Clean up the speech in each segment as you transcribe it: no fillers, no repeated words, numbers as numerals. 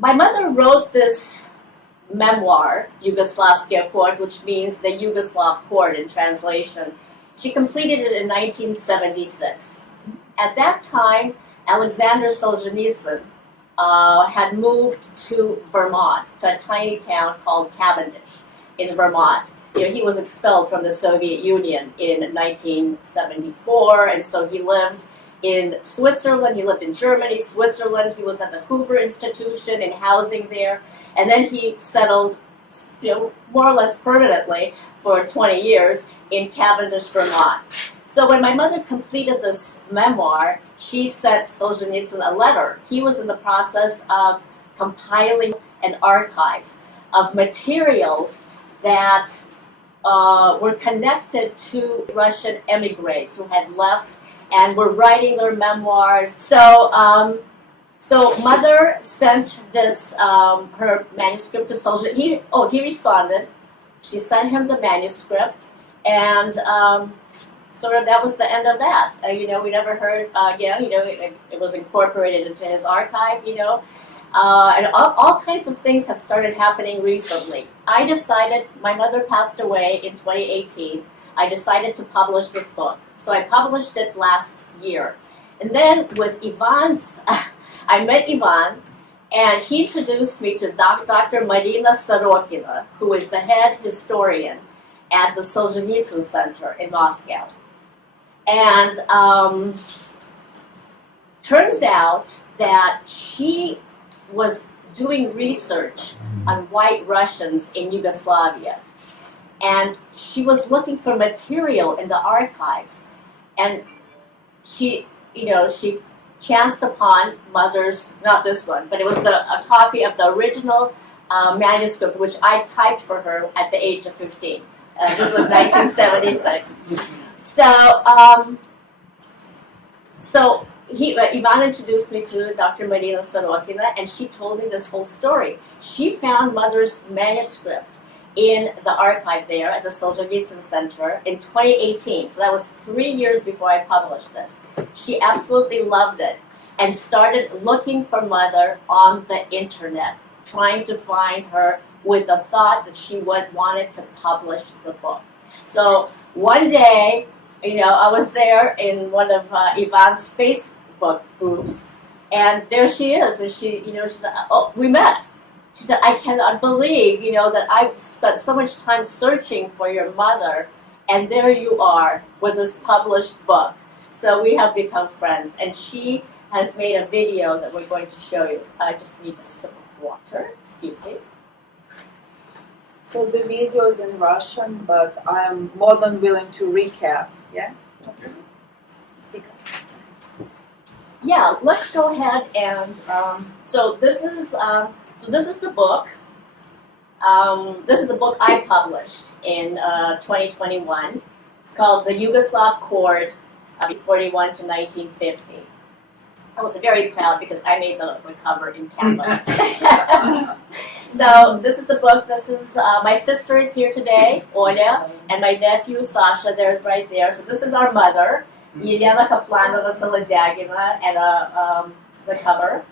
my mother wrote this memoir, Yugoslavskii Akkord, which means the Yugoslav Chord in translation. She completed it in 1976. At that time, Alexander Solzhenitsyn had moved to Vermont, to a tiny town called Cavendish in Vermont. You know, he was expelled from the Soviet Union in 1974, and so he lived in Switzerland, he lived in Germany, Switzerland, he was at the Hoover Institution in housing there, and then he settled, you know, more or less permanently for 20 years in Cavendish, Vermont. So when my mother completed this memoir, she sent Solzhenitsyn a letter. He was in the process of compiling an archive of materials that were connected to Russian emigres who had left and were writing their memoirs. So, so mother sent this her manuscript to Solzhenitsyn. He responded. She sent him the manuscript, and sort of that was the end of that. You know, we never heard again. You know, it was incorporated into his archive. You know, and all kinds of things have started happening recently. I decided, my mother passed away in 2018. I decided to publish this book. So I published it last year. And then with Ivan's, I met Ivan, and he introduced me to Dr. Marina Sorokina, who is the head historian at the Solzhenitsyn Center in Moscow. And turns out that she was doing research on white Russians in Yugoslavia. And she was looking for material in the archive. And she, you know, she chanced upon mother's, not this one, but it was a copy of the original manuscript, which I typed for her at the age of 15. This was 1976. So Ivan introduced me to Dr. Marina Sorokina, and she told me this whole story. She found mother's manuscript in the archive there at the Solzhenitsyn Center in 2018. So that was 3 years before I published this. She absolutely loved it and started looking for mother on the internet, trying to find her with the thought that she wanted to publish the book. So one day, you know, I was there in one of Ivan's Facebook groups, and there she is, and she, you know, she said, "Oh, we met." She said, "I cannot believe, you know, that I spent so much time searching for your mother, and there you are with this published book." So we have become friends, and she has made a video that we're going to show you. I just need a sip of water. Excuse me. So the video is in Russian, but I'm more than willing to recap. Yeah. Okay. Speak up. Yeah, let's go ahead and so this is the book. This is the book I published in 2021. It's called The Yugoslav Chord, 1941 to 1950. I was very proud because I made the cover in Canva. So this is the book. This is my sister is here today, Olya, and my nephew Sasha. They're right there. So this is our mother, Elena Haplanova-Solodiagina, and the cover.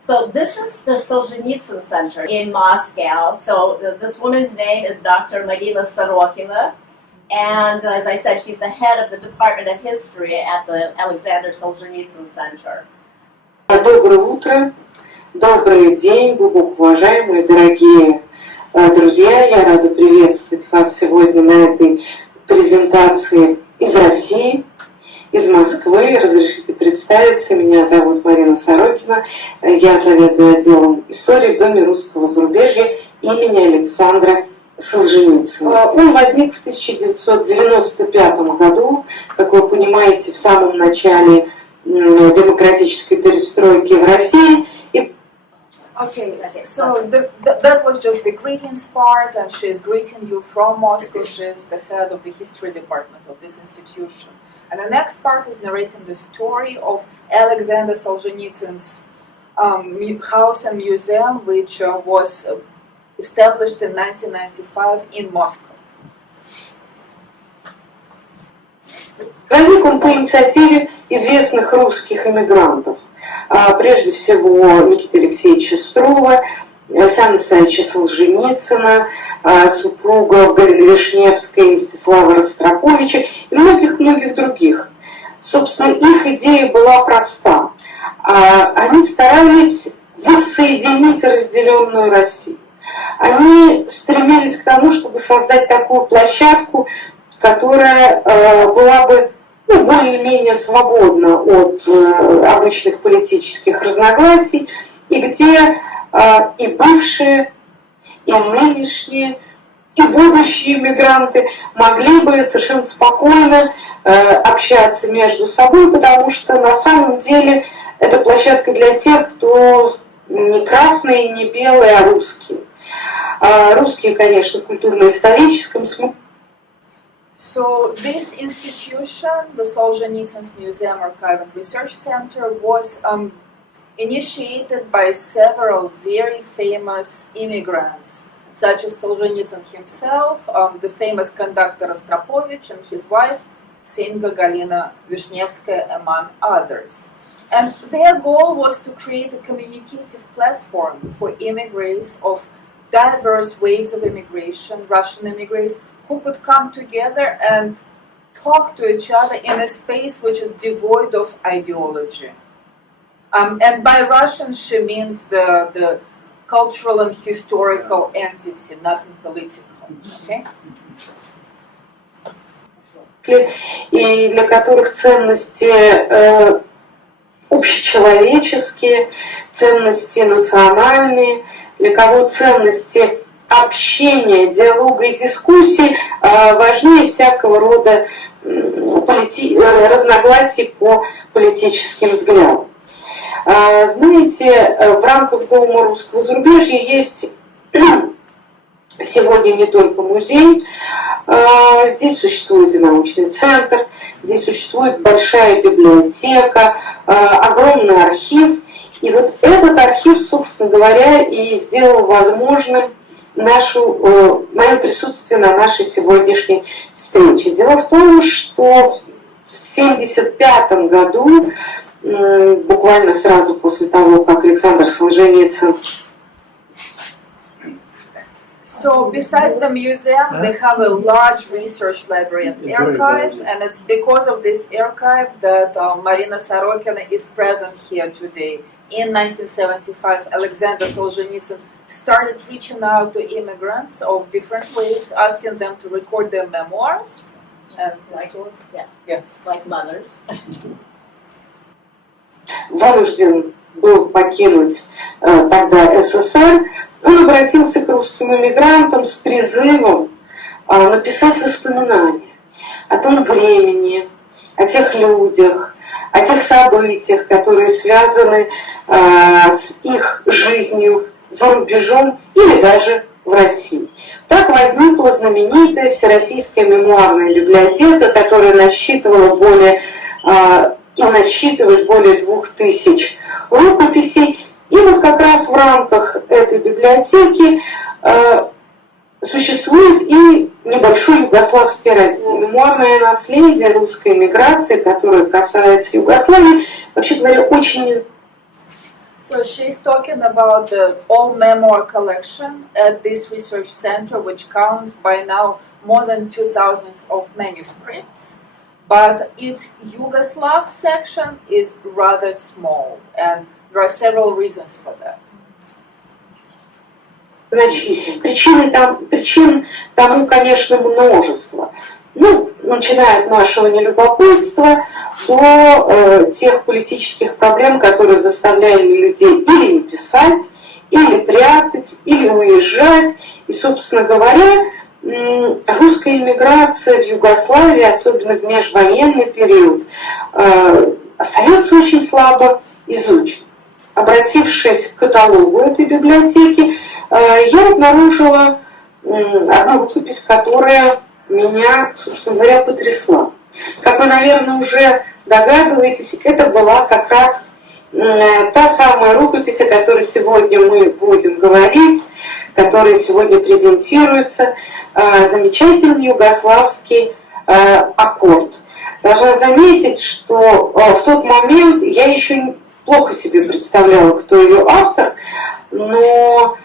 So this is the Solzhenitsyn Center in Moscow. So this woman's name is Dr. Marina Sorokina. And as I said, she's the head of the Department of History at the Alexander Solzhenitsyn Center. Доброе утро, добрый день, глубоко уважаемые, дорогие друзья. Я рада приветствовать вас сегодня на этой презентации из России, из Москвы. Разрешите представиться. Меня зовут Марина Сорокина. Я заведую отделом истории в Доме русского зарубежья имени Александра Солженицына. Он возник в 1995 году, как вы понимаете, в самом начале демократической перестройки в России. Okay, so that was just the greetings part, and she's greeting you from Moscow. She's the head of the history department of this institution. And the next part is narrating the story of Alexander Solzhenitsyn's house and museum, which was established in 1995 in Moscow. Возник он по инициативе известных русских эмигрантов, прежде всего Никиты Алексеевича Струва, Александра Исаевича Солженицына, супругов Галины Вишневской и Мстислава Ростроповича и многих-многих других. Собственно, их идея была проста. Они старались воссоединить разделенную Россию. Они стремились к тому, чтобы создать такую площадку, которая была бы более-менее свободна от обычных политических разногласий, и где и бывшие, и нынешние, и будущие мигранты могли бы совершенно спокойно общаться между собой, потому что на самом деле это площадка для тех, кто не красные, не белые, а русские. Русские, конечно, в культурно-историческом смысле. So this institution, the Solzhenitsyn's Museum, Archive and Research Center, was initiated by several very famous immigrants, such as Solzhenitsyn himself, the famous conductor Rostropovich, and his wife, singer Galina Vishnevskaya, among others. And their goal was to create a communicative platform for immigrants of diverse waves of immigration, Russian immigrants, who could come together and talk to each other in a space which is devoid of ideology. And by Russian, she means the cultural and historical entity, nothing political. Okay? И для которых ценности общечеловеческие, ценности национальные, для кого ценности общения, диалога и дискуссии важнее всякого рода разногласий по политическим взглядам. Знаете, в рамках Дома русского зарубежья есть сегодня не только музей, здесь существует и научный центр, здесь существует большая библиотека, огромный архив. И вот этот архив, собственно говоря, и сделал возможным мое присутствие на нашей сегодняшней встрече. Дело в том, что в 1975 году, буквально сразу после того, как Александр Солженицын. So besides the museum, they have a large research library and archive, and it's because of this archive that Marina Sorokina is present here today. In 1975, Alexander Solzhenitsyn started reaching out to immigrants of different ways, asking them to record their memoirs. And like mothers. Вынужден был покинуть тогда СССР, он обратился к русским эмигрантам с призывом написать воспоминания о том времени, о тех людях, о тех событиях, которые связаны с их жизнью за рубежом или даже в России. Так возникла знаменитая Всероссийская мемуарная библиотека, которая насчитывала и насчитывает более 2000 рукописей. И вот как раз в рамках этой библиотеки существует и небольшой югославский раздел. Мемуарное наследие русской эмиграции, которое касается Югославии, вообще говоря, очень... So she's talking about the all memoir collection at this research center, which counts by now more than 2,000 of manuscripts. But its Yugoslav section is rather small, and there are several reasons for that. Причин тому, конечно, множество. Начиная от нашего нелюбопытства до тех политических проблем, которые заставляли людей или не писать, или прятать, или уезжать. И, собственно говоря, русская эмиграция в Югославии, особенно в межвоенный период, остается очень слабо изучена. Обратившись к каталогу этой библиотеки, я обнаружила одну рукопись, которая меня, собственно говоря, потрясла. Как вы, наверное, уже догадываетесь, это была как раз та самая рукопись, о которой сегодня мы будем говорить, которая сегодня презентируется, замечательный югославский аккорд. Должна заметить, что в тот момент я еще плохо себе представляла, кто ее автор, но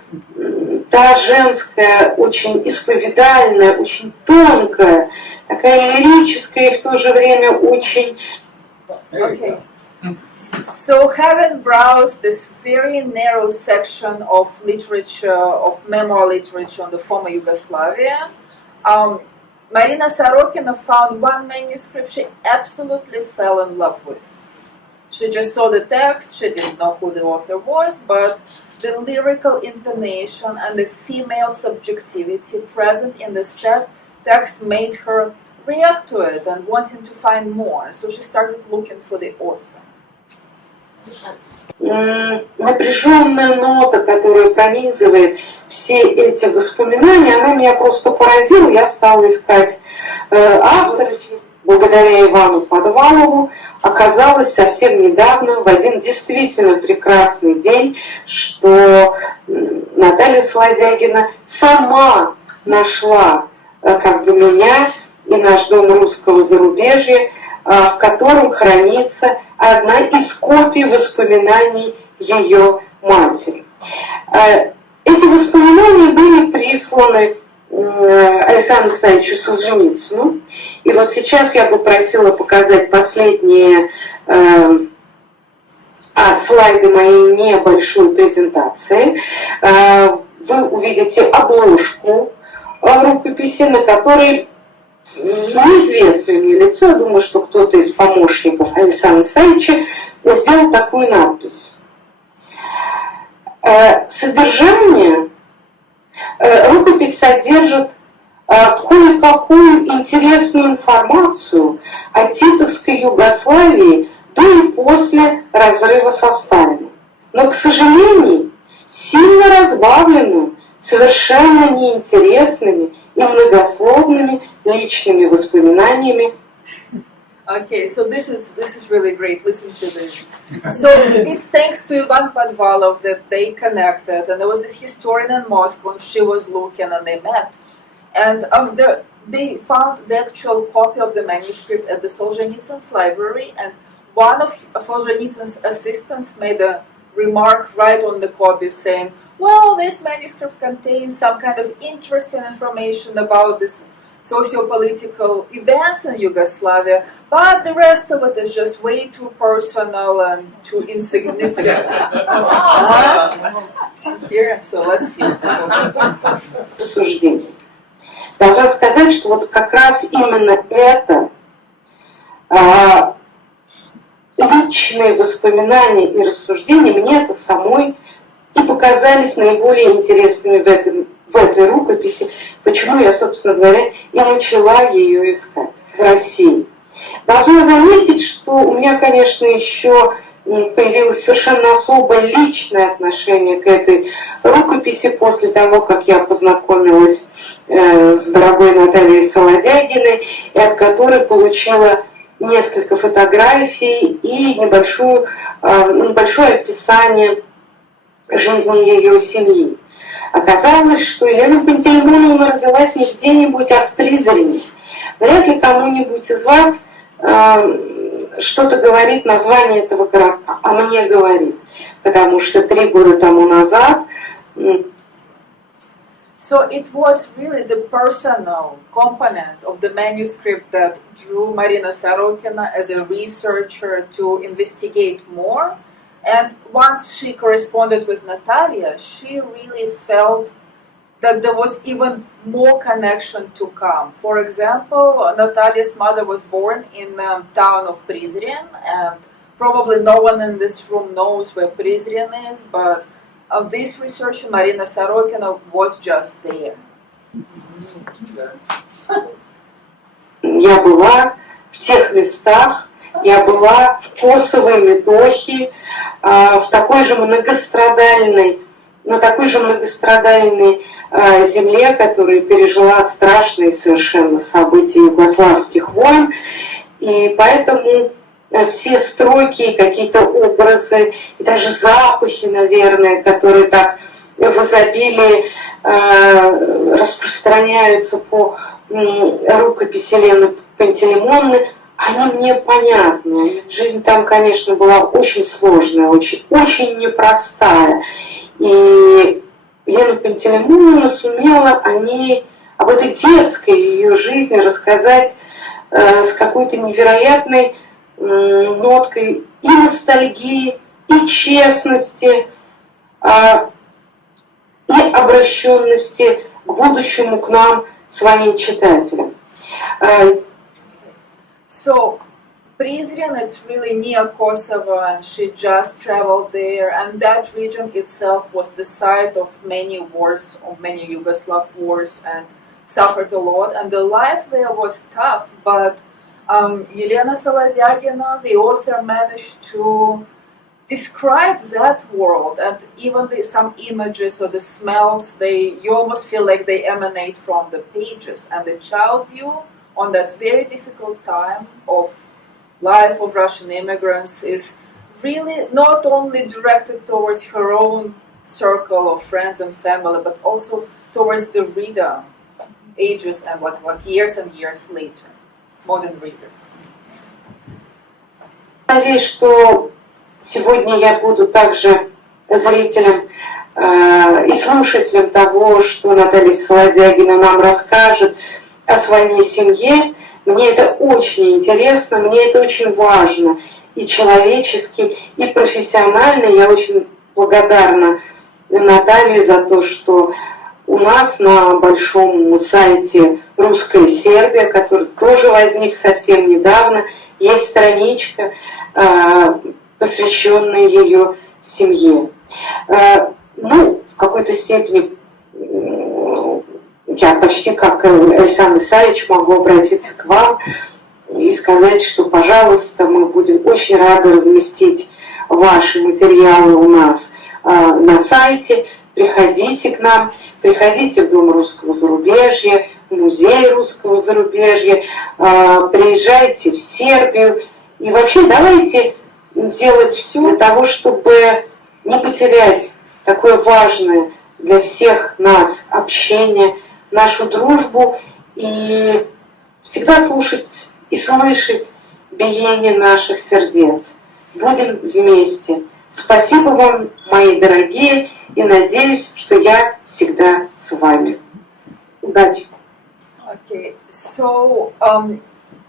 та женская, очень исповедальная, очень тонкая, такая лирическая и в то же время очень... Okay. So having browsed this very narrow section of literature, of memoir literature on the former Yugoslavia, Marina Sorokina found one manuscript she absolutely fell in love with. She just saw the text, she didn't know who the author was, but the lyrical intonation and the female subjectivity present in this text made her react to it and wanting to find more. So she started looking for the author. Напряженная нота, которая пронизывает все эти воспоминания, она меня просто поразила. Я стала искать автора. Благодаря Ивану Подвалову оказалось совсем недавно, в один действительно прекрасный день, что Наталья Солодягина сама нашла как бы меня и наш дом русского зарубежья, в котором хранится одна из копий воспоминаний ее матери. Эти воспоминания были присланы Александру Александровичу Солженицыну. И вот сейчас я бы просила показать последние слайды моей небольшой презентации. Вы увидите обложку рукописи, на которой неизвестное мне лицо, я думаю, что кто-то из помощников Александра Александровича сделал такую надпись. Содержание рукопись содержит кое-какую интересную информацию о титовской Югославии до и после разрыва со Сталином. Но, к сожалению, сильно разбавленную совершенно неинтересными и многословными личными воспоминаниями. Okay, so this is really great. Listen to this. So it's thanks to Ivan Podvalov that they connected, and there was this historian in Moscow, and she was looking, and they met, and they found the actual copy of the manuscript at the Solzhenitsyn's library, and one of Solzhenitsyn's assistants made a remark right on the copy saying, well, this manuscript contains some kind of interesting information about this socio-political events in Yugoslavia, but the rest of it is just way too personal and too insignificant. Here, so let's see. Суждений. Должна сказать, что вот как раз именно это личные воспоминания и рассуждения мне это самой и показались наиболее интересными в этой рукописи, почему я, собственно говоря, и начала ее искать в России. Должна заметить, что у меня, конечно, еще появилось совершенно особое личное отношение к этой рукописи после того, как я познакомилась с дорогой Натальей Солодягиной, и от которой получила несколько фотографий и небольшое описание жизни ее семьи. Оказалось, что Елена Пантелеймоновна родилась не где-нибудь, а в Призрене. Вряд ли кому-нибудь из вас что-то говорит название этого городка, а мне говорит, потому что 3 года тому назад. So it was really the personal component of the manuscript that drew Marina Sorokina as a researcher to investigate more. And once she corresponded with Natalia, she really felt that there was even more connection to come. For example, Natalia's mother was born in the town of Prizren, and probably no one in this room knows where Prizren is, but this researcher, Marina Sorokina, was just there. Я была в тех местах, я была в Косово, Медохе, в такой же многострадальной земле, которая пережила страшные совершенно события югославских войн, и поэтому все строки, какие-то образы, и даже запахи, наверное, которые так в изобилии распространяются по рукописи Елены Пантелеймоновны, они мне понятны. Жизнь там, конечно, была очень сложная, очень, очень непростая. И Лена Пантелеймоновна сумела о ней, об этой детской ее жизни рассказать с какой-то невероятной ноткой и ностальгии, и честности, и обращенности к будущему, к нам, своим читателям. So, Prizren is really near Kosovo, and she just traveled there, and that region itself was the site of many wars, of many Yugoslav wars, and suffered a lot, and the life there was tough, but Elena Solodiagina, the author, managed to describe that world, and even some images or the smells, you almost feel like they emanate from the pages, and the child view on that very difficult time of life of Russian immigrants is really not only directed towards her own circle of friends and family, but also towards the reader, ages and like years and years later, modern reader. Надеюсь, что сегодня я буду также зрителем и слушателем того, что Наталья Солодягина нам расскажет о своей семье. Мне это очень интересно, мне это очень важно. И человечески, и профессионально. Я очень благодарна Наталье за то, что у нас на большом сайте «Русская Сербия», который тоже возник совсем недавно, есть страничка, посвященная ее семье. Ну, в какой-то степени я почти как Александр Исаевич могу обратиться к вам и сказать, что, пожалуйста, мы будем очень рады разместить ваши материалы у нас на сайте. Приходите к нам, приходите в Дом русского зарубежья, в Музей русского зарубежья, приезжайте в Сербию. И вообще давайте делать все для того, чтобы не потерять такое важное для всех нас общение, нашу дружбу и всегда слушать и слышать биение наших сердец. Будем вместе. Спасибо вам, мои дорогие, и надеюсь, что я всегда с вами. Удачи! Okay, so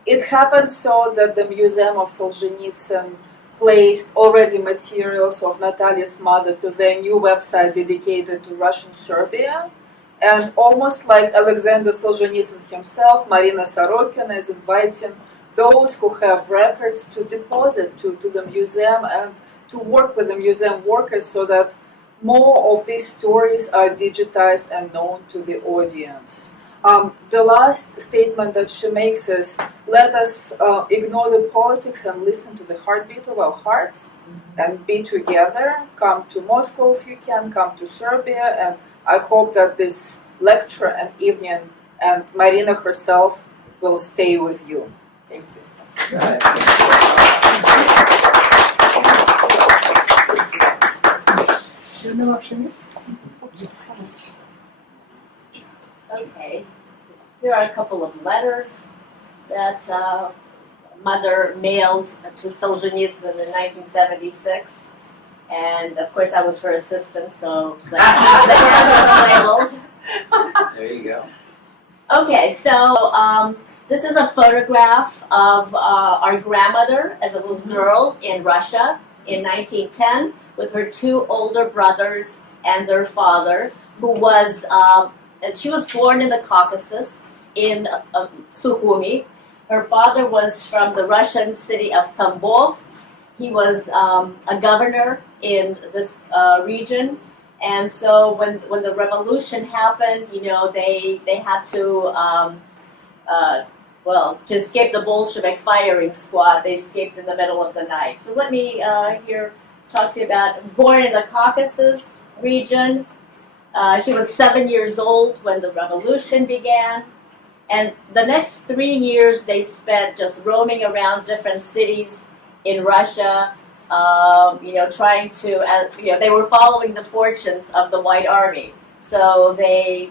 it happened so that the Museum of Solzhenitsyn placed already materials of Natalia's mother to their new website dedicated to Russian Serbia. And almost like Alexander Solzhenitsyn himself, Marina Sorokina is inviting those who have records to deposit to the museum and to work with the museum workers so that more of these stories are digitized and known to the audience. The last statement that she makes is, let us ignore the politics and listen to the heartbeat of our hearts and be together. Come to Moscow if you can, come to Serbia, and I hope that this lecture and evening and Marina herself will stay with you. Thank you. Okay, here are a couple of letters that mother mailed to Solzhenitsyn in 1976. And of course I was her assistant, so the labels. There you go. Okay, so this is a photograph of our grandmother as a little girl in Russia in 1910 with her two older brothers and their father, who was, she was born in the Caucasus in Sukhumi. Her father was from the Russian city of Tambov. He was a governor in this region, and so when the revolution happened, you know, they had to to escape the Bolshevik firing squad. They escaped in the middle of the night. So let me here talk to you about born in the Caucasus region. She was 7 years old when the revolution began, and the next 3 years they spent just roaming around different cities in Russia, trying to, they were following the fortunes of the White Army. So they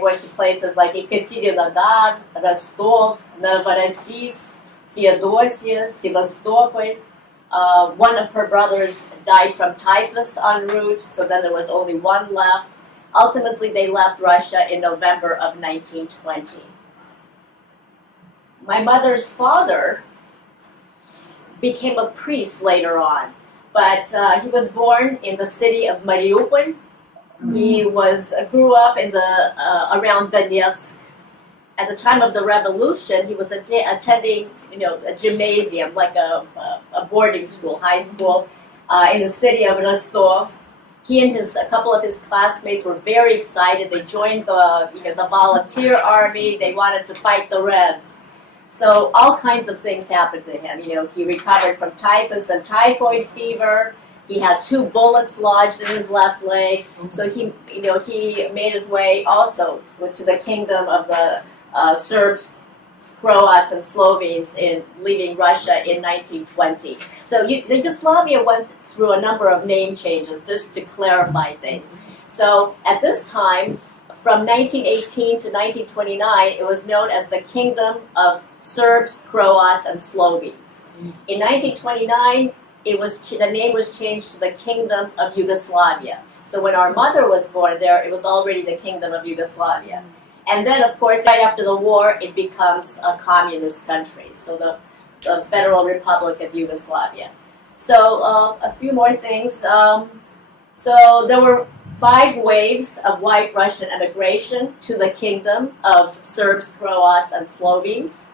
went to places like Ekaterinodar, Rostov, Novorossiysk, Feodosia, Sevastopol. One of her brothers died from typhus en route, so then there was only one left. Ultimately, they left Russia in November of 1920. My mother's father became a priest later on, but he was born in the city of Mariupol. He grew up in around Donetsk. At the time of the revolution, he was attending, a gymnasium, like a boarding school, high school, in the city of Rostov. He and a couple of his classmates were very excited. They joined the volunteer army. They wanted to fight the Reds. So all kinds of things happened to him. He recovered from typhus and typhoid fever. He had 2 bullets lodged in his left leg. So he made his way also to the kingdom of the Serbs, Croats, and Slovenes in leaving Russia in 1920. So Yugoslavia went through a number of name changes just to clarify things. So at this time, from 1918 to 1929, it was known as the Kingdom of Serbs, Croats, and Slovenes. In 1929, the name was changed to the Kingdom of Yugoslavia. So when our mother was born there, it was already the Kingdom of Yugoslavia. And then, of course, right after the war, it becomes a communist country, so the Federal Republic of Yugoslavia. So a few more things. So there were 5 waves of white Russian immigration to the Kingdom of Serbs, Croats, and Slovenes.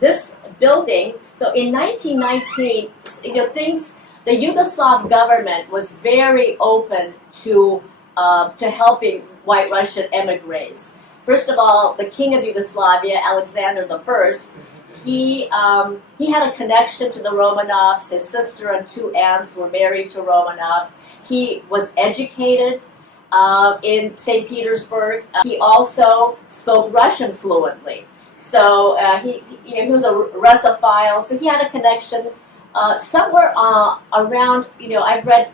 This building, so in 1919, the Yugoslav government was very open to helping white Russian emigres. First of all, the king of Yugoslavia, Alexander I, he had a connection to the Romanovs. His sister and 2 aunts were married to Romanovs. He was educated in St. Petersburg. He also spoke Russian fluently. So he was a Russophile, so he had a connection somewhere around, I've read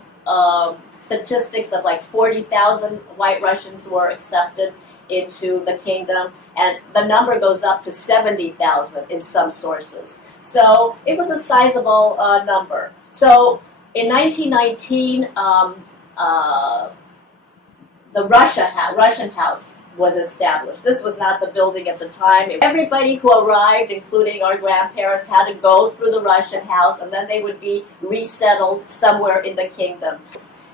statistics of like 40,000 white Russians were accepted into the kingdom, and the number goes up to 70,000 in some sources. So it was a sizable number. So in 1919, the Russian House was established. This was not the building at the time. Everybody who arrived, including our grandparents, had to go through the Russian House, and then they would be resettled somewhere in the kingdom.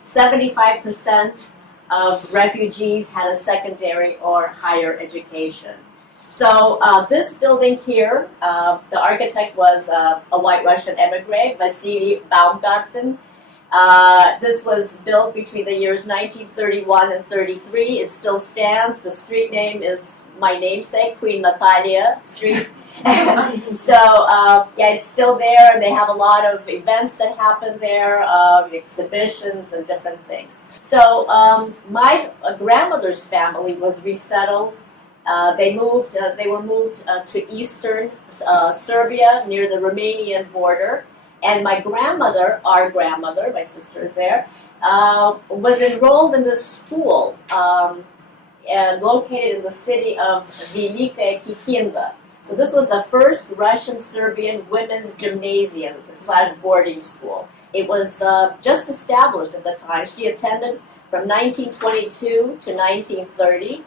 75% of refugees had a secondary or higher education. So this building here, the architect was a white Russian emigre, Vasily Baumgarten. This was built between the years 1931 and 33. It still stands. The street name is my namesake, Queen Natalia Street. So it's still there, and they have a lot of events that happen there, exhibitions and different things. So my grandmother's family was resettled. They were moved to eastern Serbia near the Romanian border. And my grandmother, our grandmother, my sister is there, was enrolled in this school and located in the city of Velika Kikinda. So this was the first Russian-Serbian women's gymnasium / boarding school. It was just established at the time. She attended from 1922 to 1930.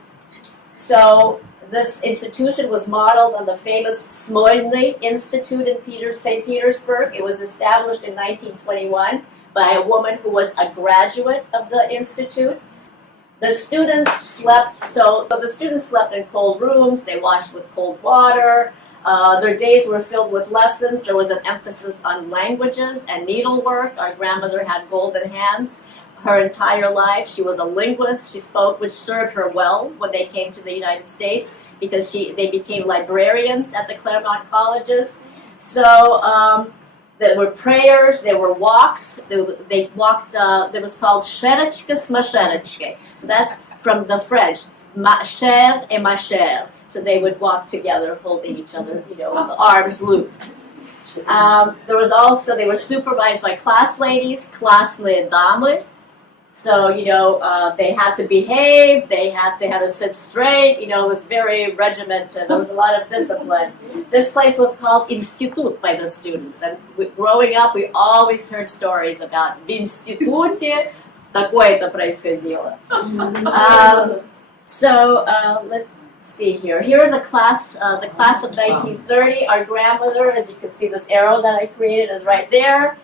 So this institution was modeled on the famous Smolny Institute in St. Petersburg. It was established in 1921 by a woman who was a graduate of the institute. The students slept, so the students slept in cold rooms. They washed with cold water. Their days were filled with lessons. There was an emphasis on languages and needlework. Our grandmother had golden hands her entire life. She was a linguist. She spoke, which served her well when they came to the United States, because they became librarians at the Claremont colleges. So there were prayers, there were walks. They walked. There was called Sherechka Smasherechke. So that's from the French, ma chère et ma chère. So they would walk together, holding each other, arms looped. There was also, they were supervised by class ladies, class les dames. So, they had to behave, they had to sit straight, it was very regimented, there was a lot of discipline. This place was called Institut by the students, and growing up we always heard stories about в институте такое-то происходило. Let's see here. Here is a class, the class of 1930. Our grandmother, as you can see, this arrow that I created is right there.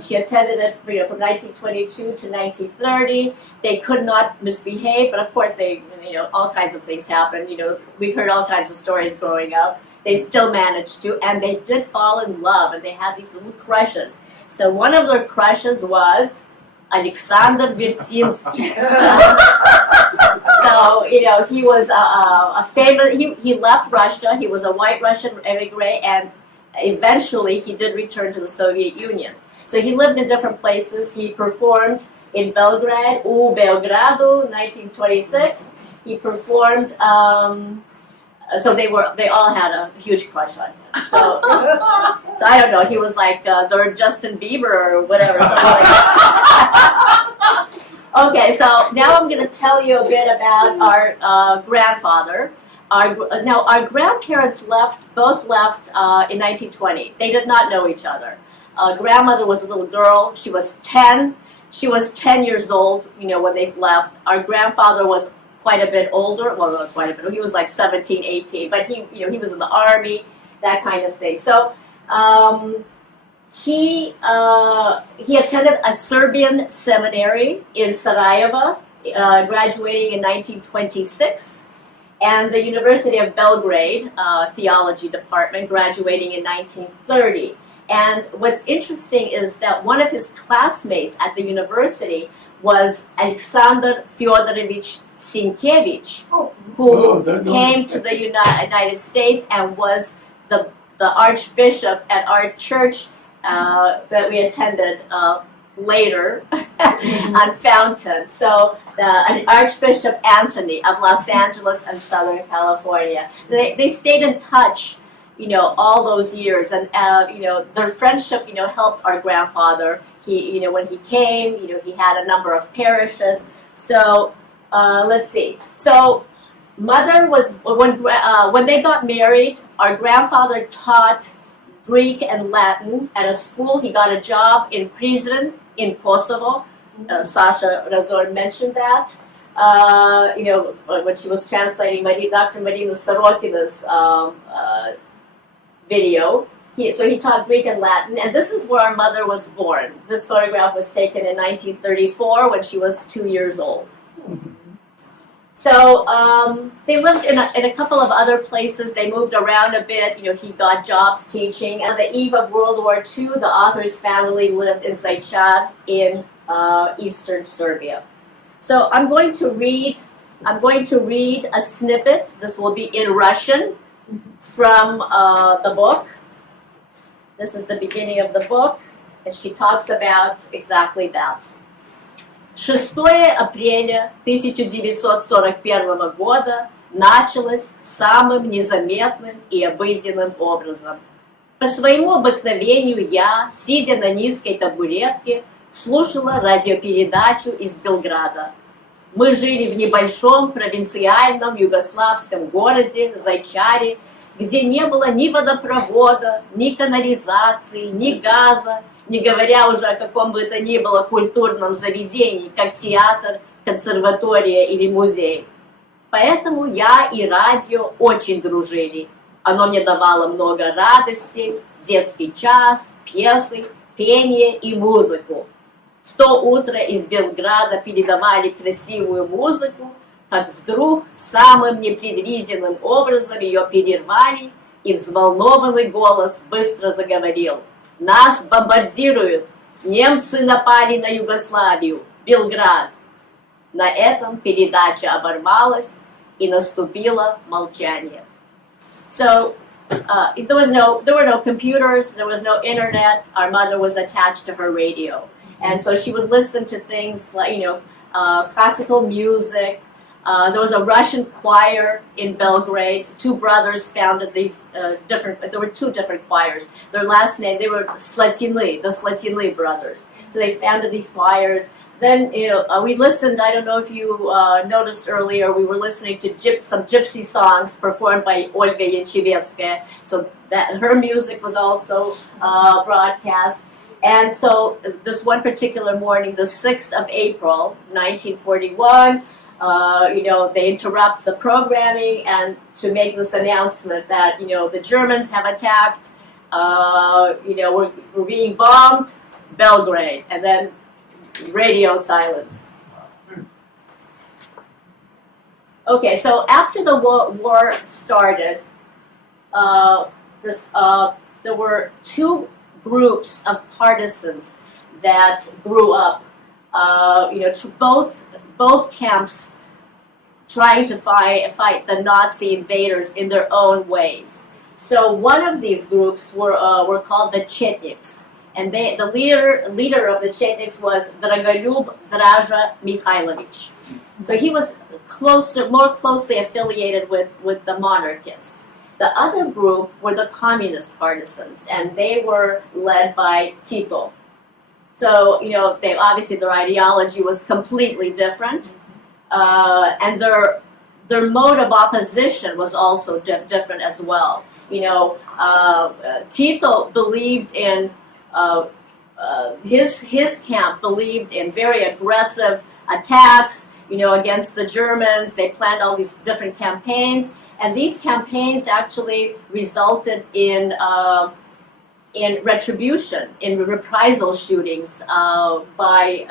She attended it from 1922 to 1930. They could not misbehave, but of course all kinds of things happened. We heard all kinds of stories growing up. They still managed to, and they did fall in love, and they had these little crushes. So one of their crushes was Alexander Vertinsky. So, he was a famous, he left Russia, he was a white Russian emigre, and eventually he did return to the Soviet Union. So he lived in different places. He performed in Belgrade, U Beogradu, 1926. He performed, so they all had a huge crush on him. So I don't know, he was like their Justin Bieber or whatever. Something like that. Okay, so now I'm going to tell you a bit about our grandfather. Our grandparents both left in 1920. They did not know each other. Grandmother was a little girl. She was 10. She was 10 years old, when they left. Our grandfather was quite a bit older. Well, not quite a bit. He was like 17, 18. But he was in the army, that kind of thing. So he attended a Serbian seminary in Sarajevo, graduating in 1926. And the University of Belgrade theology department, graduating in 1930. And what's interesting is that one of his classmates at the university was Alexander Fyodorovich Sienkiewicz, who came to the United States and was the archbishop at our church that we attended later on Fountain. So Archbishop Anthony of Los Angeles and Southern California. They stayed in touch, all those years, and their friendship, helped our grandfather. He, when he came, he had a number of parishes. So let's see. So mother was when they got married. Our grandfather taught Greek and Latin at a school. He got a job in prison in Kosovo. Sasha Razor mentioned that. When she was translating Dr. Marina Sorokina's video. So he taught Greek and Latin, and this is where our mother was born. This photograph was taken in 1934 when she was 2 years old. So they lived in a couple of other places. They moved around a bit. He got jobs teaching. At the eve of World War II, the author's family lived in Zaječar in eastern Serbia. So I'm going to read a snippet. This will be in Russian from the book. This is the beginning of the book, and she talks about exactly that. 6 апреля 1941 года началось самым незаметным и обыденным образом. По своему обыкновению я, сидя на низкой табуретке, слушала радиопередачу из Белграда. Мы жили в небольшом провинциальном югославском городе Зайчаре, где не было ни водопровода, ни канализации, ни газа, не говоря уже о каком бы то ни было культурном заведении, как театр, консерватория или музей. Поэтому я и радио очень дружили. Оно мне давало много радости, детский час, пьесы, пение и музыку. В то утро из Белграда передавали красивую музыку, как вдруг самым непредвиденным образом ее перервали, и взволнованный голос быстро заговорил. Нас бомбардируют! Немцы напали на Югославию, Белград. На этом передача оборвалась, и наступило молчание. So there were no computers, there was no internet. Our mother was attached to her radio, and so she would listen to things like classical music. There was a Russian choir in Belgrade. 2 brothers founded these there were 2 different choirs. Their last name, they were Slatiny, the Slatiny brothers. So they founded these choirs. then we listened. I don't know if you noticed earlier. We were listening to some gypsy songs performed by Olga Yanchevskaya. So that her music was also broadcast. And so this one particular morning, the 6th of April, 1941, they interrupt the programming and to make this announcement that the Germans have attacked. We're being bombed, Belgrade, and then radio silence. Okay, so after the war started, there were two groups of partisans that grew up. Both camps trying to fight the Nazi invaders in their own ways. So one of these groups were called the Chetniks, and the leader of the Chetniks was Dragolyub Draža Mihailovich. So he was more closely affiliated with the monarchists. The other group were the communist partisans, and they were led by Tito. So obviously their ideology was completely different, and their mode of opposition was also different as well. Tito believed in his camp believed in very aggressive attacks, against the Germans. They planned all these different campaigns, and these campaigns actually resulted in retribution, in reprisal shootings by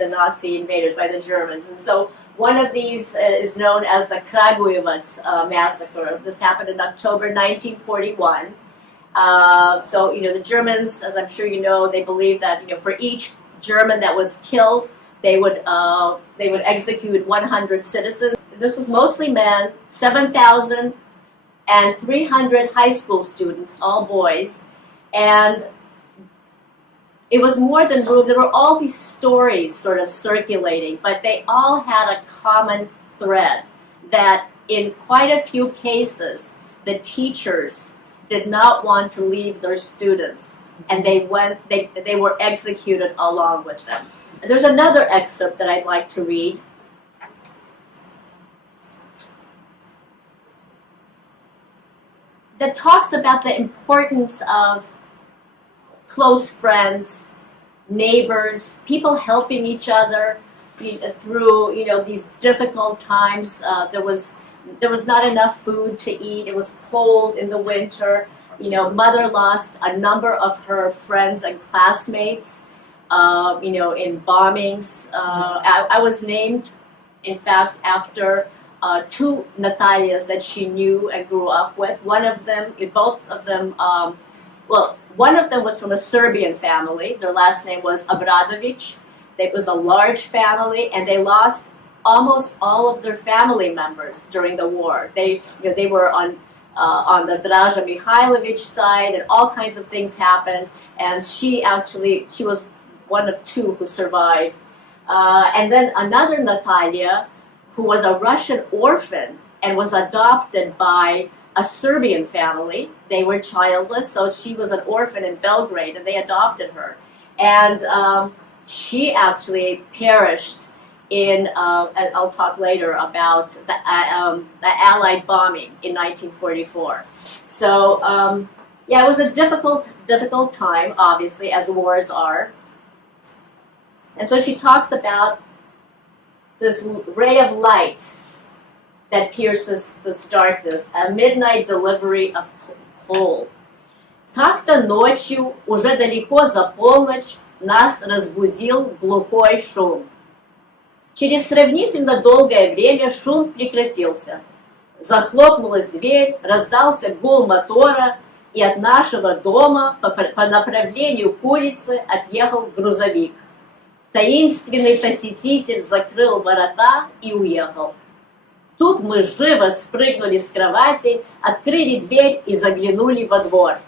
the Nazi invaders, by the Germans. And so one of these is known as the Kragujevac massacre. This happened in October 1941. So the Germans, as I'm sure you know, they believed that for each German that was killed, they would execute 100 citizens. This was mostly men, 7,300 high school students, all boys, and it was more than room. There were all these stories sort of circulating, but they all had a common thread that in quite a few cases, the teachers did not want to leave their students, and they were executed along with them. And there's another excerpt that I'd like to read. That talks about the importance of close friends, neighbors, people helping each other through these difficult times. There was not enough food to eat. It was cold in the winter. Mother lost a number of her friends and classmates, in bombings. I was named, in fact, after two Natalias that she knew and grew up with. One of them was from a Serbian family. Their last name was Abradovic. It was a large family, and they lost almost all of their family members during the war. They were on the Draža Mihailovich side, and all kinds of things happened. And she was one of two who survived. And then another Natalia, who was a Russian orphan and was adopted by a Serbian family. They were childless, so she was an orphan in Belgrade, and they adopted her. And she actually perished and I'll talk later about the Allied bombing in 1944. So it was a difficult time, obviously, as wars are. And so she talks about this ray of light that pierces this darkness, a midnight delivery of coal. Как-то ночью, уже далеко за полночь, нас разбудил глухой шум. Через сравнительно долгое время шум прекратился. Захлопнулась дверь, раздался гул мотора, и от нашего дома по направлению к улице отъехал грузовик. Таинственный посетитель закрыл ворота и уехал. Тут мы живо спрыгнули с кровати, открыли дверь и заглянули во двор.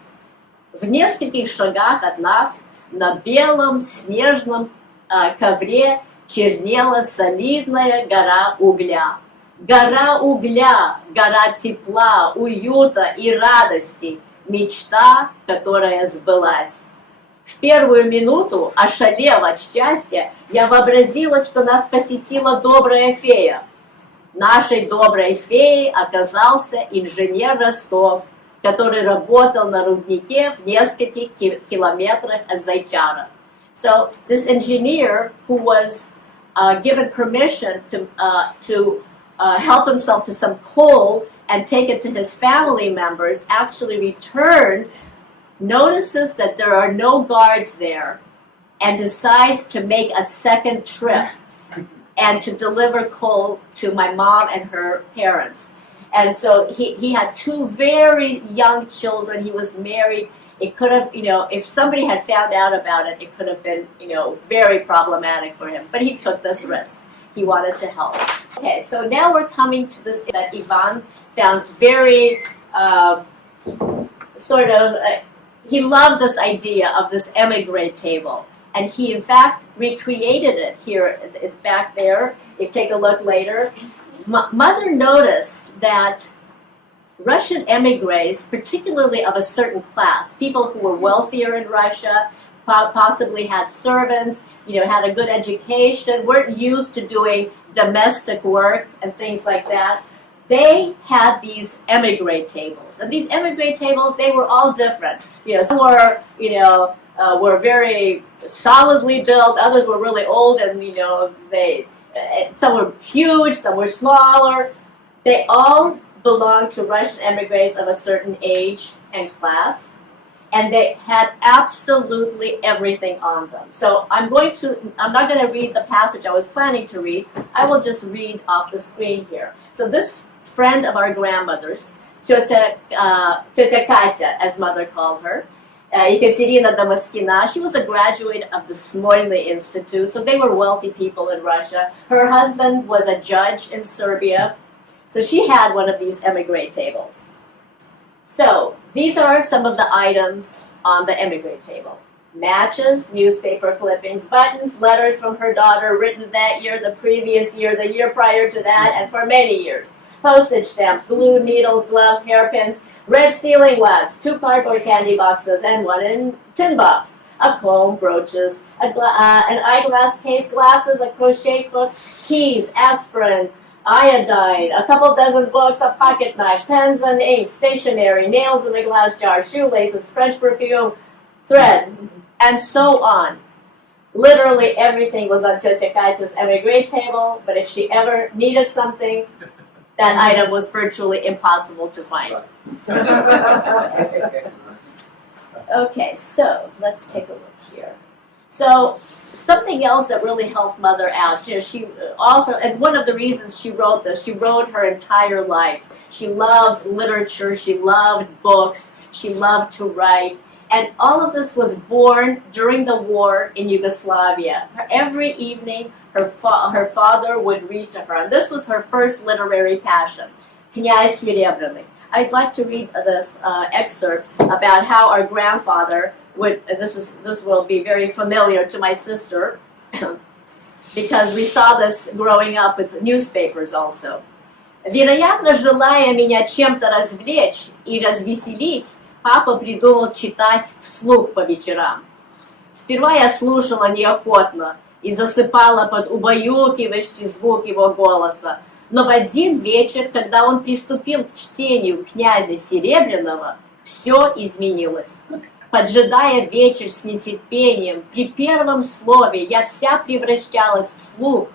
В нескольких шагах от нас на белом снежном ковре чернела солидная гора угля. Гора угля, гора тепла, уюта и радости, мечта, которая сбылась. В первую минуту, ошалев от счастья, я вообразила, что нас посетила добрая фея. Нашей доброй феей оказался инженер Ростов, который работал на руднике в нескольких километрах от Зайчара. So this engineer who was given permission to help himself to some coal and take it to his family members actually returned, notices that there are no guards there, and decides to make a second trip and to deliver coal to my mom and her parents. And so he had two very young children. He was married. It could have, if somebody had found out about it, it could have been, very problematic for him. But he took this risk. He wanted to help. Okay, so now we're coming to this that Ivan found very he loved this idea of this emigre table. And he, in fact, recreated it here, back there. You take a look later. Mother noticed that Russian emigres, particularly of a certain class, people who were wealthier in Russia, possibly had servants, had a good education, weren't used to doing domestic work and things like that. They had these emigre tables. And these emigre tables, they were all different. Some were, were very solidly built. Others were really old, and some were huge, some were smaller. They all belonged to Russian emigres of a certain age and class, and they had absolutely everything on them. So I'm not going to read the passage I was planning to read. I will just read off the screen here. So this friend of our grandmother's, Teta Katya, as mother called her, Ekaterina Damaskina, she was a graduate of the Smolny Institute, so they were wealthy people in Russia. Her husband was a judge in Serbia, so she had one of these emigre tables. So these are some of the items on the emigre table. Matches, newspaper clippings, buttons, letters from her daughter written that year, the previous year, the year prior to that, and for many years. Postage stamps, glue, needles, gloves, hairpins, red sealing wax, 2 cardboard candy boxes, and 1 tin box. A comb, brooches, an eyeglass case, glasses, a crochet hook, keys, aspirin, iodine, a couple dozen books, a pocket knife, pens and ink, stationery, nails in a glass jar, shoelaces, French perfume, thread, and so on. Literally everything was on Teta Katya's emigre table, but if she ever needed something, that item was virtually impossible to find. Okay, so let's take a look here. So something else that really helped Mother out, and one of the reasons she wrote this, she wrote her entire life. She loved literature, she loved books, she loved to write, and all of this was born during the war in Yugoslavia. Every evening, her father would read to her, and this was her first literary passion, Князь Серебряный. I'd like to read this excerpt about how our grandfather would, this will be very familiar to my sister, because we saw this growing up with newspapers also. Вероятно, желая меня чем-то развлечь и развеселить, папа придумал читать вслух по вечерам. Сперва я слушала неохотно и засыпала под убаюкивающий звук его голоса. Но в один вечер, когда он приступил к чтению князя Серебряного, все изменилось. Поджидая вечер с нетерпением, при первом слове я вся превращалась в слух.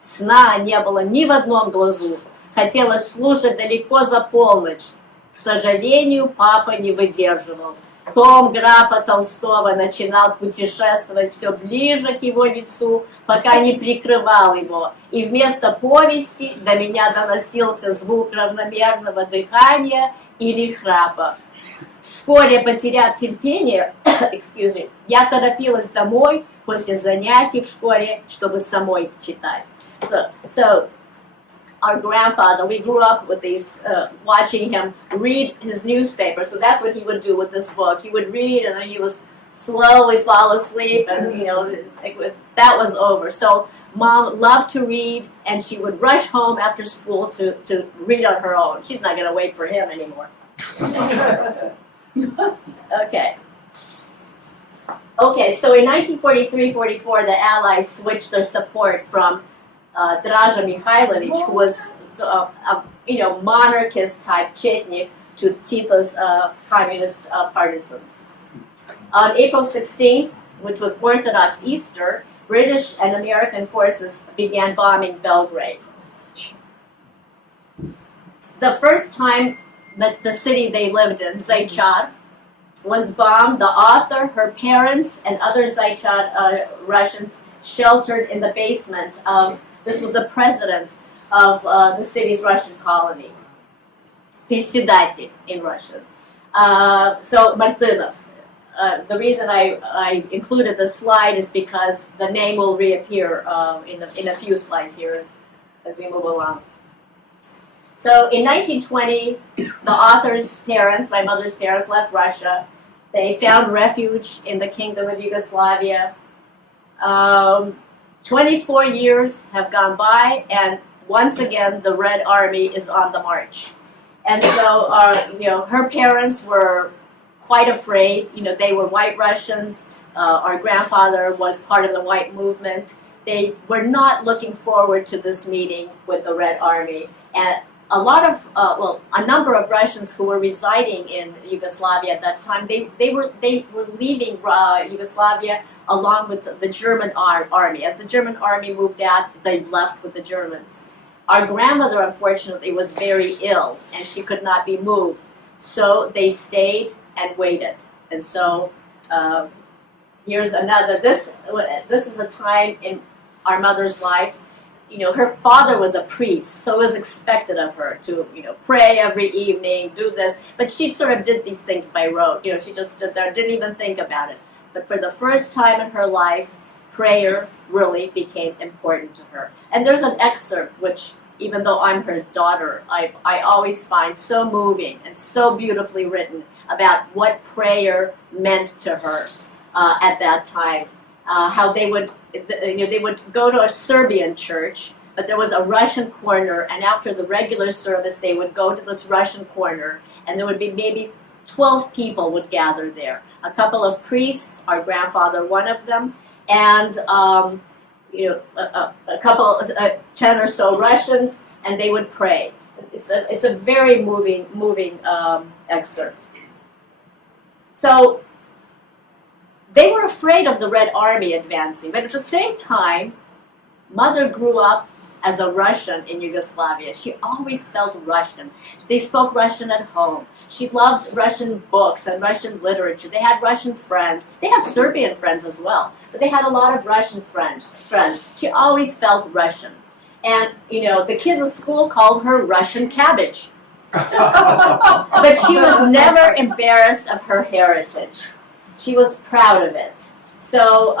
Сна не было ни в одном глазу. Хотелось слушать далеко за полночь. К сожалению, папа не выдерживал. Том графа Толстого начинал путешествовать все ближе к его лицу, пока не прикрывал его, и вместо повести до меня доносился звук равномерного дыхания или храпа. Вскоре, потеряв терпение, я торопилась домой после занятий в школе, чтобы самой читать. So our grandfather, we grew up with these, watching him read his newspaper. So that's what he would do with this book. He would read, and then he would slowly fall asleep, and that was over. So Mom loved to read, and she would rush home after school to read on her own. She's not going to wait for him anymore. Okay. Okay, so in 1943-44, the Allies switched their support from Draža Mihailović, who was a monarchist type Chetnik, to Tito's communist partisans. On April 16th, which was Orthodox Easter, British and American forces began bombing Belgrade. The first time that the city they lived in, Zaječar, was bombed, the author, her parents, and other Zaječar Russians sheltered in the basement of, this was the president of the city's Russian colony, Председатель in Russian. So Martynov. The reason I included the slide is because the name will reappear in a few slides here as we move along. So in 1920, the author's parents, my mother's parents, left Russia. They found refuge in the Kingdom of Yugoslavia. 24 years have gone by, and once again, the Red Army is on the march. And so, her parents were quite afraid. They were white Russians. Our grandfather was part of the white movement. They were not looking forward to this meeting with the Red Army. And a lot of, a number of Russians who were residing in Yugoslavia at that time, they were leaving Yugoslavia along with the German army. As the German army moved out, they left with the Germans. Our grandmother, unfortunately, was very ill, and she could not be moved. So they stayed and waited. And so here's another. This is a time in our mother's life. Her father was a priest, so it was expected of her to, pray every evening, do this. But she sort of did these things by rote. She just stood there, didn't even think about it. But for the first time in her life, prayer really became important to her. And there's an excerpt which, even though I'm her daughter, I always find so moving and so beautifully written about what prayer meant to her at that time. How they would go to a Serbian church, but there was a Russian corner, and after the regular service, they would go to this Russian corner, and there would be maybe 12 people would gather there. A couple of priests, our grandfather, one of them, and a couple, 10 or so Russians, and they would pray. It's a very moving excerpt. So they were afraid of the Red Army advancing, but at the same time, Mother grew up as a Russian in Yugoslavia. She always felt Russian. They spoke Russian at home. She loved Russian books and Russian literature. They had Russian friends. They had Serbian friends as well, but they had a lot of Russian friends. She always felt Russian. And, the kids at school called her Russian cabbage. But she was never embarrassed of her heritage. She was proud of it. So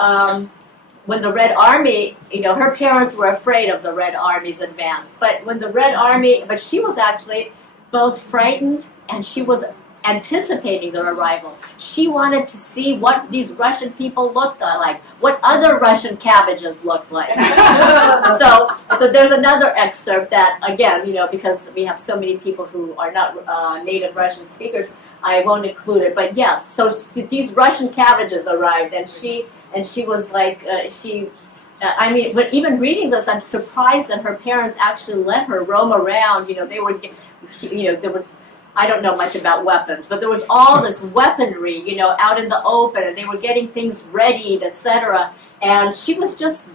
when the Red Army, her parents were afraid of the Red Army's advance. But when the Red Army, but she was actually both frightened and she was anticipating their arrival. She wanted to see what these Russian people looked like, what other Russian cabbages looked like. So there's another excerpt that, again, because we have so many people who are not native Russian speakers, I won't include it. But yes, so these Russian cabbages arrived, and she was like, but even reading this, I'm surprised that her parents actually let her roam around. They were, there was, I don't know much about weapons, but there was all this weaponry, out in the open, and they were getting things readied, etc. And she was just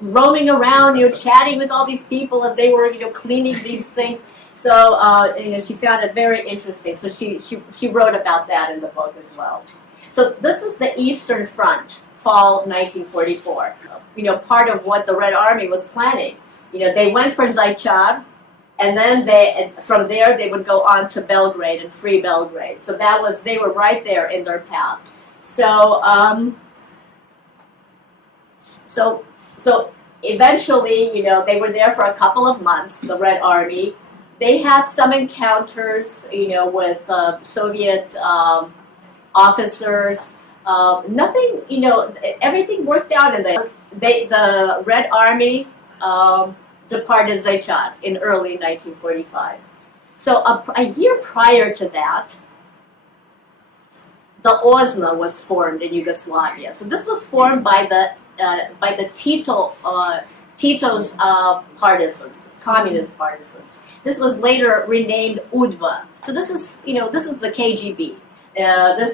roaming around, chatting with all these people as they were, cleaning these things. So, she found it very interesting. So she wrote about that in the book as well. So this is the Eastern Front, fall 1944. Part of what the Red Army was planning. They went for Zaječar. And then from there they would go on to Belgrade and free Belgrade. So they were right there in their path. So eventually, they were there for a couple of months, the Red Army. They had some encounters, with Soviet officers. Nothing, everything worked out, and the Red Army departed Zaječar in early 1945. So a year prior to that, the OSNA was formed in Yugoslavia. So this was formed by the Tito's partisans, communist partisans. This was later renamed UDBA. So this is the KGB. The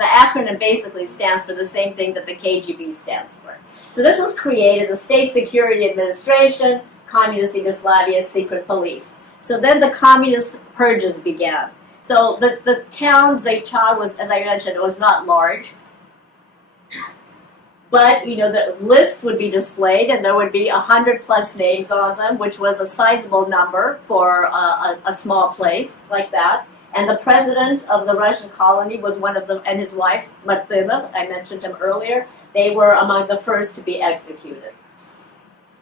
acronym basically stands for the same thing that the KGB stands for. So this was created, the State Security Administration, Communist Yugoslavia Secret Police. So then the communist purges began. So the town Zaječar was, as I mentioned, it was not large. But the lists would be displayed, and there would be 100+ names on them, which was a sizable number for a small place like that. And the president of the Russian colony was one of them, and his wife, Martina, I mentioned him earlier. They were among the first to be executed.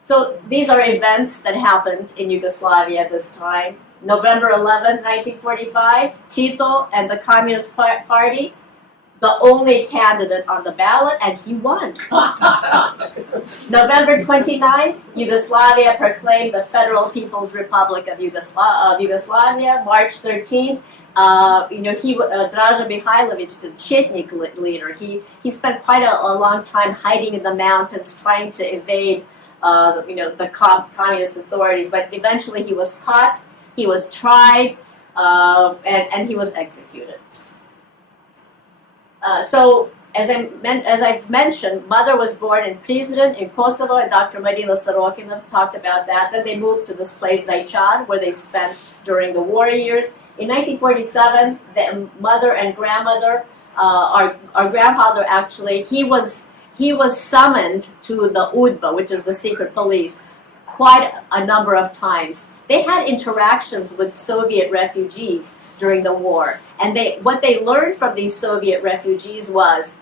So these are events that happened in Yugoslavia at this time. November 11, 1945, Tito and the Communist Party, the only candidate on the ballot, and he won. November 29th, Yugoslavia proclaimed the Federal People's Republic of Yugoslavia. March 13th, Draža Mihailović, the Chetnik leader, he spent quite a long time hiding in the mountains, trying to evade the communist authorities, but eventually he was caught, he was tried, and he was executed. So, as I've mentioned, mother was born in Prizren in Kosovo, and Dr. Marina Sorokina talked about that. Then they moved to this place, Zaječar, where they spent during the war years. In 1947, the mother and grandmother, our grandfather actually, he was summoned to the UDBA, which is the secret police, quite a number of times. They had interactions with Soviet refugees during the war. And what they learned from these Soviet refugees was,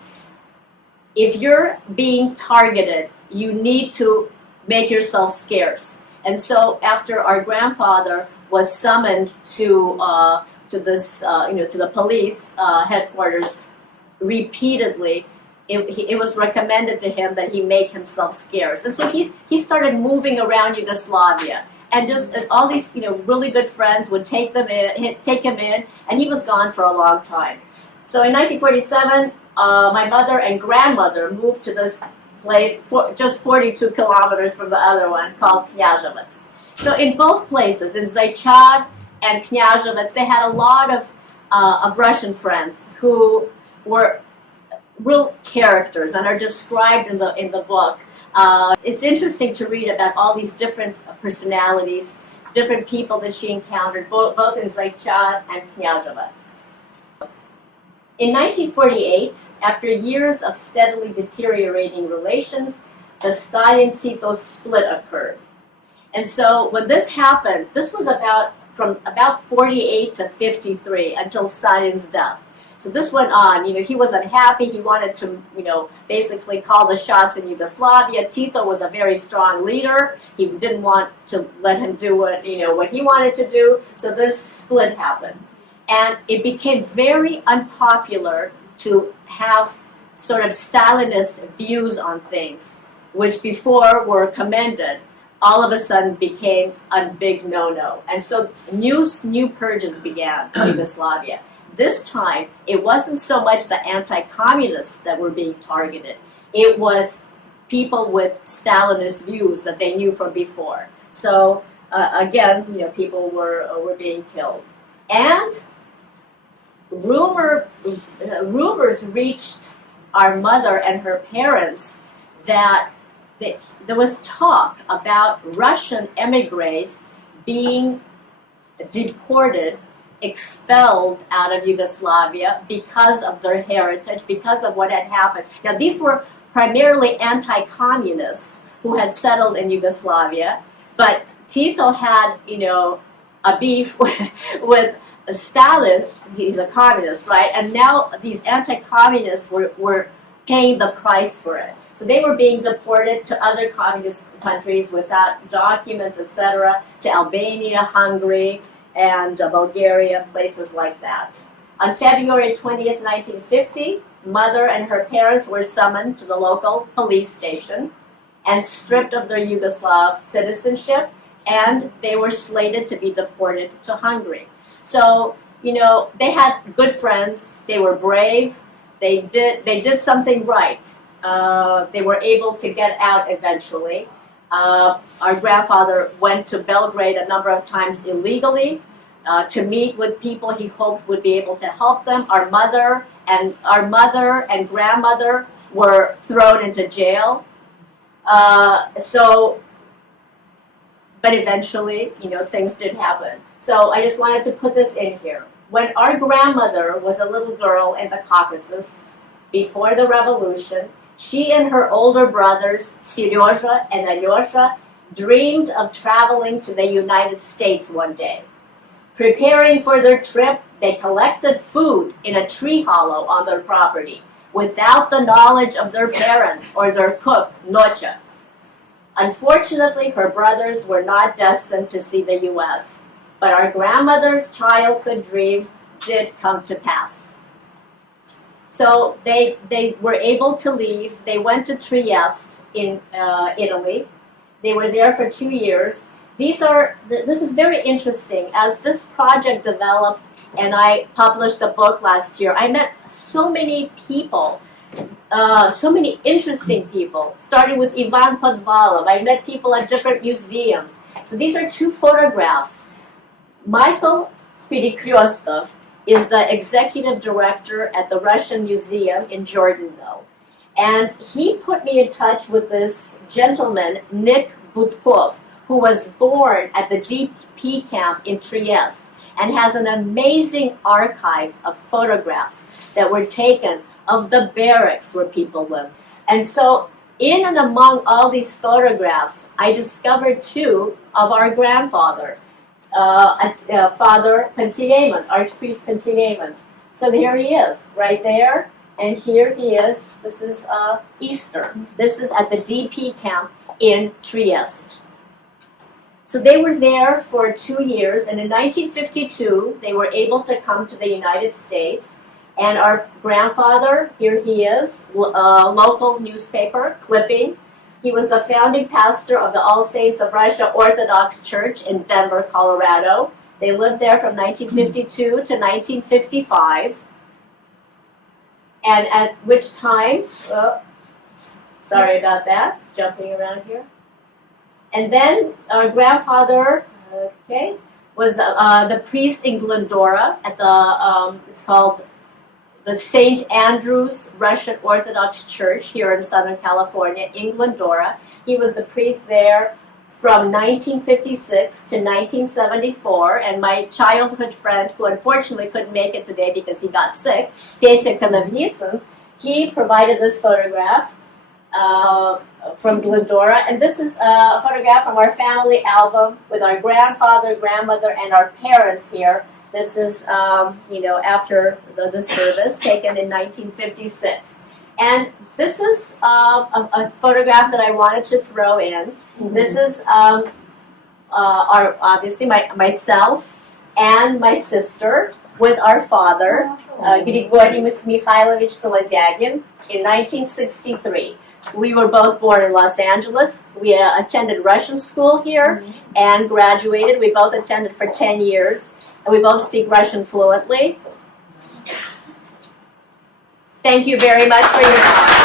if you're being targeted, you need to make yourself scarce. And so after our grandfather was summoned to this, to the police headquarters repeatedly, it was recommended to him that he make himself scarce. And so he started moving around Yugoslavia. And just all these, really good friends would take him in, and he was gone for a long time. So in 1947, my mother and grandmother moved to this place, just 42 kilometers from the other one, called Knjaževac. So in both places, in Zaječar and Knjaževac, they had a lot of Russian friends who were real characters and are described in the book. It's interesting to read about all these different personalities, different people that she encountered, both in Zaječar and Knjaževac. In 1948, after years of steadily deteriorating relations, the Stalin-Tito split occurred. And so when this happened, this was from about 48 to 53 until Stalin's death. So this went on. He was unhappy. He wanted to, basically call the shots in Yugoslavia. Tito was a very strong leader. He didn't want to let him do what he wanted to do. So this split happened. And it became very unpopular to have sort of Stalinist views on things, which before were commended, all of a sudden became a big no-no. And so new purges began in Yugoslavia. This time, it wasn't so much the anti-communists that were being targeted. It was people with Stalinist views that they knew from before. So again, people were being killed. And rumors reached our mother and her parents that there was talk about Russian emigres being deported, expelled out of Yugoslavia because of their heritage, because of what had happened. Now, these were primarily anti-communists who had settled in Yugoslavia, but Tito had, a beef with Stalin. He's a communist, right? And now these anti-communists were paying the price for it. So they were being deported to other communist countries without documents, etc., to Albania, Hungary, and Bulgaria, places like that. On February 20th, 1950, mother and her parents were summoned to the local police station and stripped of their Yugoslav citizenship, and they were slated to be deported to Hungary. So you know, they had good friends. They were brave. They did something right. They were able to get out eventually. Our grandfather went to Belgrade a number of times illegally to meet with people he hoped would be able to help them. Our mother and grandmother were thrown into jail. But eventually, you know, things did happen. So I just wanted to put this in here. When our grandmother was a little girl in the Caucasus, before the revolution, she and her older brothers, Seryoja and Alyosha, dreamed of traveling to the United States one day. Preparing for their trip, they collected food in a tree hollow on their property, without the knowledge of their parents or their cook, Nocha. Unfortunately, her brothers were not destined to see the U.S., but our grandmother's childhood dream did come to pass. So they were able to leave. They went to Trieste in Italy. They were there for 2 years. This is very interesting. As this project developed and I published a book last year, I met so many people, so many interesting people, starting with Ivan Podvalov. I met people at different museums. So these are 2 photographs. Michael Perikryostov is the executive director at the Russian Museum in Jordanville. And he put me in touch with this gentleman, Nick Budkov, who was born at the DP camp in Trieste and has an amazing archive of photographs that were taken of the barracks where people lived. And so in and among all these photographs, I discovered 2 of our grandfather, Father Panteleimon, Archpriest Panteleimon. So here he is, right there, and here he is. This is Easter. This is at the DP camp in Trieste. So they were there for 2 years, and in 1952, they were able to come to the United States. And our grandfather, here he is, local newspaper, clipping. He was the founding pastor of the All Saints of Russia Orthodox Church in Denver, Colorado. They lived there from 1952 to 1955. And at which time, sorry about that, jumping around here. And then our grandfather, was the priest in Glendora at the, it's called the St. Andrew's Russian Orthodox Church here in Southern California, in Glendora. He was the priest there from 1956 to 1974, and my childhood friend, who unfortunately couldn't make it today because he got sick, Petya Konovnitsyn, he provided this photograph from Glendora, and this is a photograph from our family album with our grandfather, grandmother, and our parents here. This is, after the service, taken in 1956. And this is a photograph that I wanted to throw in. Mm-hmm. This is obviously myself and my sister with our father, Grigory Mikhailovich Solodiagin, in 1963. We were both born in Los Angeles. We attended Russian school here and graduated. We both attended for 10 years. And we both speak Russian fluently. Thank you very much for your time.